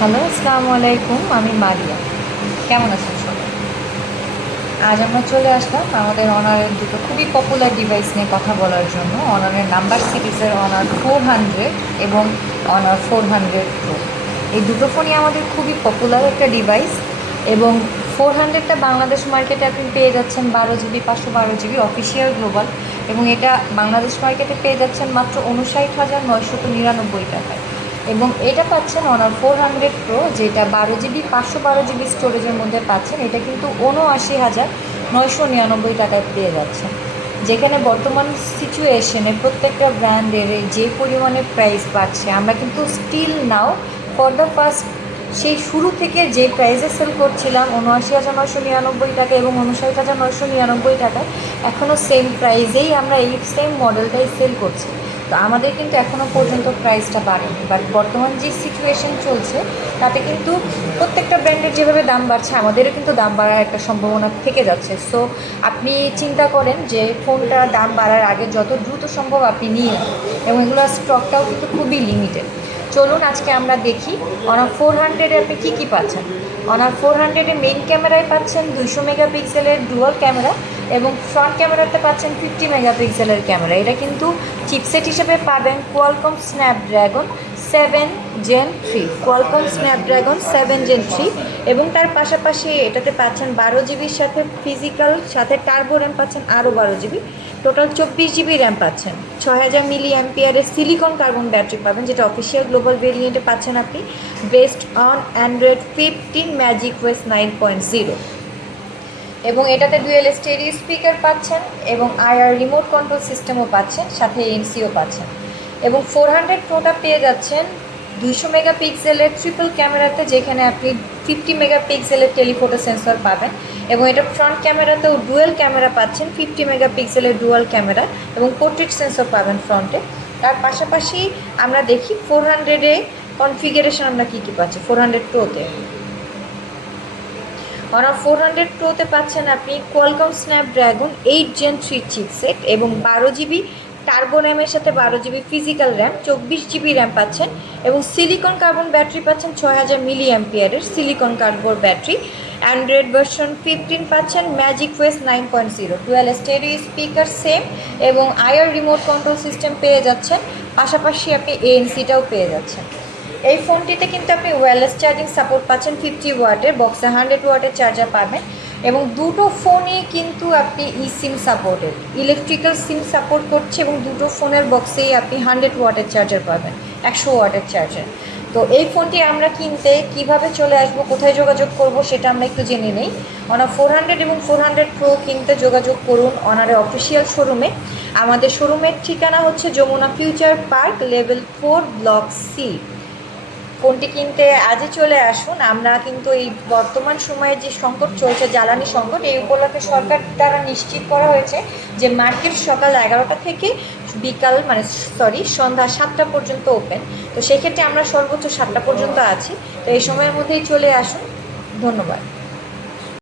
Hello, আসসালামু আলাইকুম। আমি মারিয়া। কেমন আছেন সবাই? আজ আমরা চলে আসলাম আমাদের অনারের দুটো খুবই পপুলার ডিভাইস নিয়ে কথা বলার জন্য। অনারের নাম্বার সিরিজের অনার 400 এবং অনার 400 প্রো। এই দুটো ফোনই আমাদের খুবই পপুলার একটা ডিভাইস, এবং 400টা বাংলাদেশ মার্কেটে আপনি পেয়ে যাচ্ছেন 12 জিবি 512 জিবি অফিসিয়াল গ্লোবাল, এবং এটা বাংলাদেশ মার্কেটে পেয়ে যাচ্ছেন মাত্র 59,999 টাকায়। এবং এটা পাচ্ছেন অনার 400 প্রো, যেটা 12 জিবি 512 জিবি স্টোরেজের মধ্যে পাচ্ছেন। এটা কিন্তু 79,999 টাকায় পেয়ে যাচ্ছেন। যেখানে বর্তমান সিচুয়েশনে প্রত্যেকটা ব্র্যান্ডের যে পরিমাণে প্রাইস বাড়ছে, আমরা কিন্তু still now for the first সেই শুরু থেকে যে প্রাইসে সেল করছিলাম 79,999 টাকা এবং 59,999 টাকায়, এখনও সেম প্রাইসেই আমরা এই সেম মডেলটাই সেল করছি। তো আমাদের কিন্তু এখনও পর্যন্ত প্রাইসটা বাড়েনি, বাট বর্তমান যে সিচুয়েশন চলছে তাতে কিন্তু প্রত্যেকটা ব্র্যান্ডের যেভাবে দাম বাড়ছে, আমাদেরও কিন্তু দাম বাড়ার একটা সম্ভাবনা থেকে যাচ্ছে। সো আপনি চিন্তা করেন যে ফোনটার দাম বাড়ার আগে যত দ্রুত সম্ভব আপনি নিয়ে নেন, এবং এগুলোর স্টকটাও কিন্তু খুবই লিমিটেড। চলুন আজকে আমরা দেখি অনার 400-এ আপনি কী কী পাচ্ছেন। অনার 400-এ মেইন ক্যামেরায় পাচ্ছেন 200 মেগাপিক্সেলের ডুয়াল ক্যামেরা, এবং ফ্রন্ট ক্যামেরাতে পাচ্ছেন 50 মেগাপিক্সেলের ক্যামেরা। এটা কিন্তু চিপসেট হিসেবে পাবেন Qualcomm Snapdragon 7 Gen 3, Qualcomm Snapdragon 7 Gen 3, এবং তার পাশাপাশি এটাতে পাচ্ছেন 12 জিবির সাথে ফিজিক্যাল সাথে টার্বো র্যাম পাচ্ছেন আরও 12 জিবি, টোটাল 24 জিবি র্যাম পাচ্ছেন। 6000 মিলি অ্যাম্পিয়ারের সিলিকন কার্বন ব্যাটারি পাবেন, যেটা অফিসিয়াল গ্লোবাল ভেরিয়েন্টে পাচ্ছেন আপনি, based on Android 15 magic OS 9.0। এবং এটাতে ডুয়েল স্টেরিও স্পিকার পাচ্ছেন, এবং আইআর রিমোট কন্ট্রোল সিস্টেমও পাচ্ছেন, সাথে এনসিও পাচ্ছেন। এবং 400 প্রোটা পেয়ে যাচ্ছেন 200 মেগাপিক্সেলের ট্রিপল ক্যামেরাতে, যেখানে আপনি 50 মেগাপিক্সেলের টেলিফোটো সেন্সর পাবেন, এবং এটা ফ্রন্ট ক্যামেরাতেও ডুয়েল ক্যামেরা পাচ্ছেন, 50 মেগাপিক্সেলের ডুয়াল ক্যামেরা এবং পোর্ট্রেট সেন্সর পাবেন ফ্রন্টে। তার পাশাপাশি আমরা দেখি 400-এ কনফিগারেশন আমরা কী কী পাচ্ছি 400 প্রোতে। অনার 400 প্রোতে পাচ্ছেন আপনি কোয়ালকম স্ন্যাপড্রাগন 8 Gen 3 চিপসেট, এবং 12 জিবি টার্বো র্যামের সাথে 12 GB physical RAM, 24 GB RAM পাচ্ছেন, এবং সিলিকন কার্বন ব্যাটারি পাচ্ছেন 6000 মিলি অ্যাম্পিয়ারের silicon carbon battery. Android version 15 পাচ্ছেন Magic OS 9.0, dual stereo speaker same, এবং আইআর রিমোট কন্ট্রোল সিস্টেম পেয়ে যাচ্ছেন। পাশাপাশি আপনি এএনসিটাও পেয়ে যাচ্ছেন। এই ফোনটিতে কিন্তু আপনি ওয়্যারলেস চার্জিং সাপোর্ট পাচ্ছেন 50 ওয়াটের, বক্সে 100 ওয়াটের চার্জার পাবেন, এবং দুটো ফোনই কিন্তু আপনি সিম সাপোর্টেড, ইলেকট্রিক্যাল সিম সাপোর্ট করছে, এবং দুটো ফোনের বক্সেই আপনি 100 ওয়াটের চার্জার পাবেন, 100 ওয়াটের চার্জার। তো এই ফোনটি আমরা কিনতে কিভাবে চলে আসবো, কোথায় যোগাযোগ করব, সেটা আমরা একটু জেনে নেই। অনার 400 এবং 400 প্রো কিনতে যোগাযোগ করুন অনারের অফিসিয়াল শোরুমে। আমাদের শোরুমের ঠিকানা হচ্ছে Jamuna Future Park, level 4, block C. ফোনটি কিনতে আজই চলে আসুন। আমরা কিন্তু এই বর্তমান সময়ে যে সংকট চলছে, জ্বালানি সংকট, এই উপলক্ষে সরকার দ্বারা নিশ্চিত করা হয়েছে যে মার্কেট সকাল 11টা থেকে সন্ধ্যা 7টা পর্যন্ত ওপেন। তো সেক্ষেত্রে আমরা সর্বোচ্চ 7টা পর্যন্ত আছি। তো এই সময়ের মধ্যেই চলে আসুন। ধন্যবাদ।